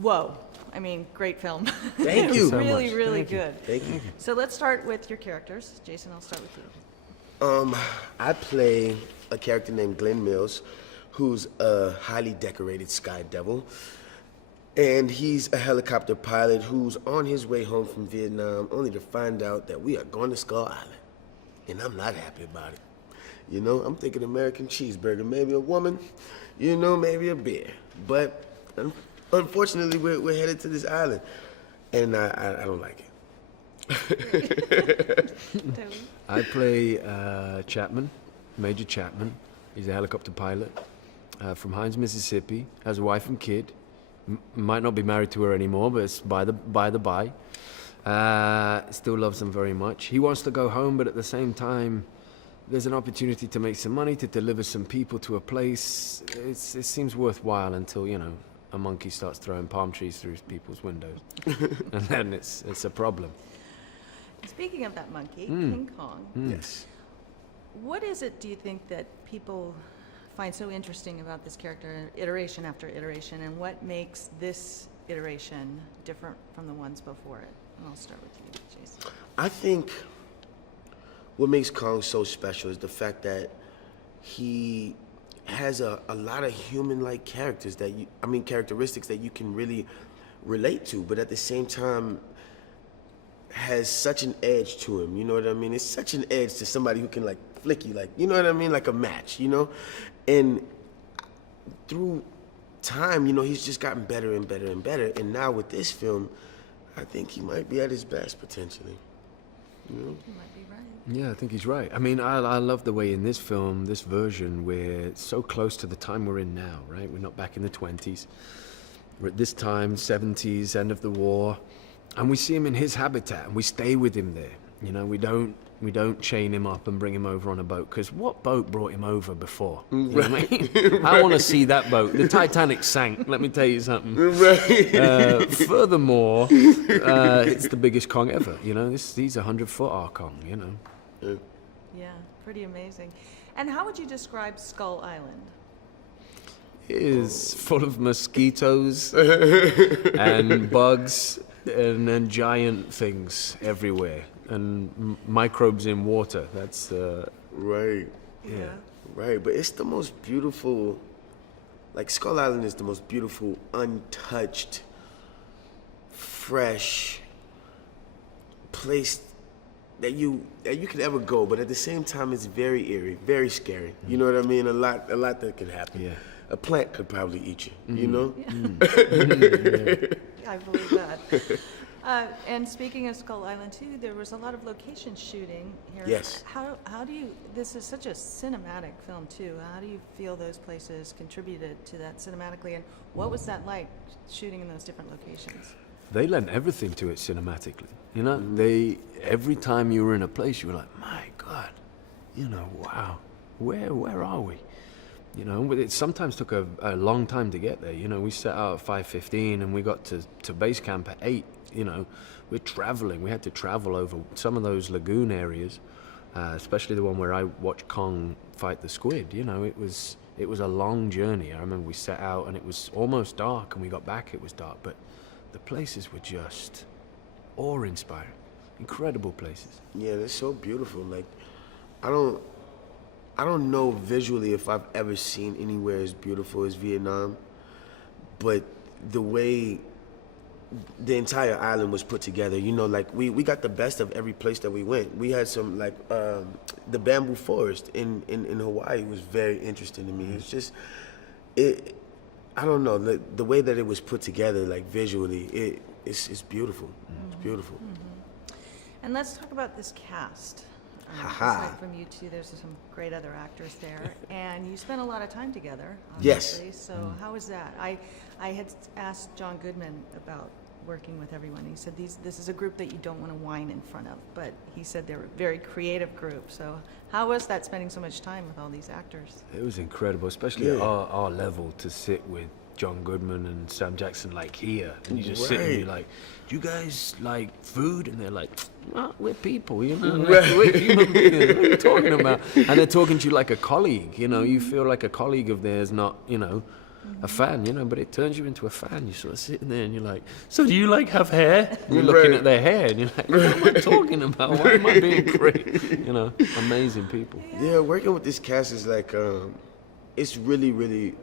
Whoa. I mean, great film. Thank you. Really, really good. Thank you. So let's start with your characters. Jason, I'll start with you. I play a character named Glenn Mills, who's a highly decorated sky devil. And he's a helicopter pilot who's on his way home from Vietnam, only to find out that we are going to Skull Island. And I'm not happy about it. You know, I'm thinking American cheeseburger, maybe a woman, you know, maybe a beer. But unfortunately, we're headed to this island, and I don't like it. I play Chapman, Major Chapman. He's a helicopter pilot from Hines, Mississippi. Has a wife and kid. Might not be married to her anymore, but it's by the by. Still loves them very much. He wants to go home, but at the same time, there's an opportunity to make some money, to deliver some people to a place. It seems worthwhile until, you know, a monkey starts throwing palm trees through people's windows. And then it's a problem. Speaking of that monkey, King Kong. Yes. What is it, do you think, that people find so interesting about this character, iteration after iteration, and what makes this iteration different from the ones before it? And I'll start with you, Jason. I think what makes Kong so special is the fact that he has a lot of human-like characters characteristics that you can really relate to, but at the same time has such an edge to him, you know what I mean? It's such an edge to somebody who can like flick you, like, you know what I mean? Like a match, you know? And through time, you know, he's just gotten better and better and better. And now with this film, I think he might be at his best potentially, you know? You might be right. Yeah, I think he's right. I mean, I love the way in this film, this version, we're so close to the time we're in now, right? We're not back in the 20s. We're at this time, 70s, end of the war. And we see him in his habitat, and we stay with him there. You know, we don't chain him up and bring him over on a boat, because what boat brought him over before? You know what I mean? I want to see that boat. The Titanic sank, let me tell you something. Furthermore, it's the biggest Kong ever. You know, he's a 100-foot our Kong, you know. Yeah, pretty amazing. And how would you describe Skull Island? It is full of mosquitoes and bugs and giant things everywhere. And microbes in water. That's Right. Yeah. Right, but it's the most beautiful, like Skull Island is the most beautiful, untouched, fresh place that you could ever go, but at the same time it's very eerie, very scary. You know what I mean? A lot that could happen. Yeah. A plant could probably eat you, you know? I believe that. And speaking of Skull Island too, there was a lot of location shooting here. Yes. How do you, this is such a cinematic film too, how do you feel those places contributed to that cinematically, and what was that like, shooting in those different locations? They lent everything to it cinematically. You know, every time you were in a place, you were like, my God, you know, wow, where are we? You know, it sometimes took a long time to get there. You know, we set out at 5:15 and we got to base camp at 8. You know, we're traveling. We had to travel over some of those lagoon areas, especially the one where I watched Kong fight the squid. You know, it was a long journey. I remember we set out and it was almost dark, and we got back, it was dark. But the places were just awe-inspiring, incredible places. Yeah, they're so beautiful. Like, I don't know visually if I've ever seen anywhere as beautiful as Vietnam, but the way the entire island was put together, you know, like we got the best of every place that we went. We had some, like, the bamboo forest in Hawaii was very interesting to me. It's just, I don't know, the way that it was put together, like visually, it's beautiful. It's beautiful. And let's talk about this cast. Aside from you two, there's some great other actors there, and you spent a lot of time together, obviously. Yes. So how was that? I had asked John Goodman about working with everyone. He said this is a group that you don't want to whine in front of, but he said they're a very creative group. So how was that, spending so much time with all these actors? It was incredible, especially at our level, to sit with John Goodman and Sam Jackson like here, and you just sit and you're like, do you guys like food? And they're like, well, we're people, you know, like, we're human beings, what are you talking about? And they're talking to you like a colleague, you know, you feel like a colleague of theirs, not, you know, a fan, you know, but it turns you into a fan. You're sort of sitting there and you're like, so do you like have hair? And you're looking at their hair and you're like, what am I talking about? Why am I being great? You know, amazing people. Yeah, working with this cast is like, it's really, really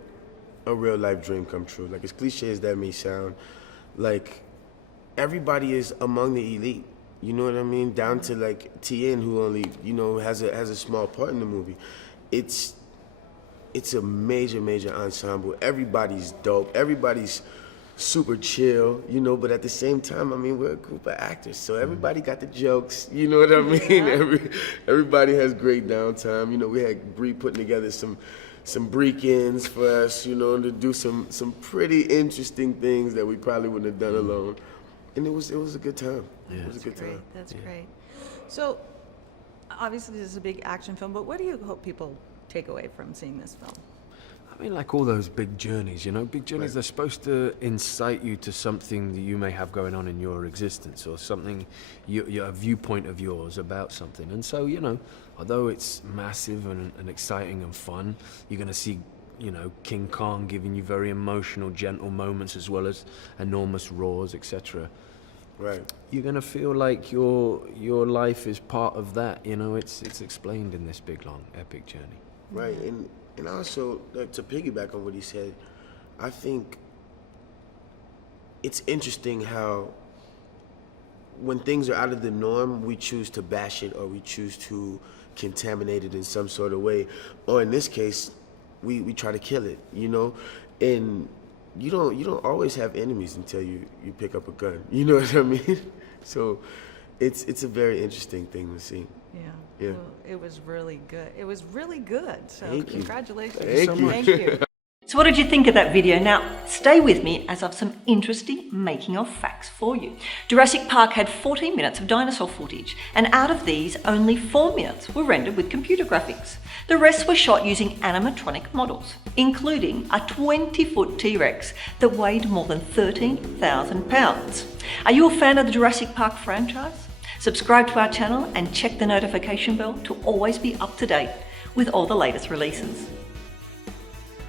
a real life dream come true. Like, as cliche as that may sound, like, everybody is among the elite. You know what I mean? Down to like Tien, who only, you know, has a small part in the movie. It's a major ensemble. Everybody's dope. Everybody's super chill, you know, but at the same time, I mean, we're a group of actors, so everybody got the jokes, you know what I mean? Yeah. Everybody has great downtime. You know, we had Bree putting together some break-ins for us, you know, to do some pretty interesting things that we probably wouldn't have done alone. And it was a good time. Yeah. It was a good time. That's great. So, obviously, this is a big action film, but what do you hope people take away from seeing this film? I mean, like all those big journeys, you know, big journeys, they're supposed to incite you to something that you may have going on in your existence, or something, a viewpoint of yours about something. And so, you know, although it's massive and exciting and fun, you're going to see, you know, King Kong giving you very emotional, gentle moments as well as enormous roars, etc. Right. You're going to feel like your life is part of that, you know, it's explained in this big, long, epic journey. Right, and also, to piggyback on what he said, I think it's interesting how when things are out of the norm, we choose to bash it or we choose to contaminate it in some sort of way. Or in this case, we try to kill it, you know? And you don't always have enemies until you pick up a gun, you know what I mean? So it's a very interesting thing to see. Yeah. Well, it was really good. It was really good. So Thank you. congratulations. Thank you. Thank you. So what did you think of that video? Now, stay with me as I've some interesting making of facts for you. Jurassic Park had 14 minutes of dinosaur footage, and out of these, only 4 minutes were rendered with computer graphics. The rest were shot using animatronic models, including a 20-foot T-Rex that weighed more than 13,000 pounds. Are you a fan of the Jurassic Park franchise? Subscribe to our channel and check the notification bell to always be up to date with all the latest releases.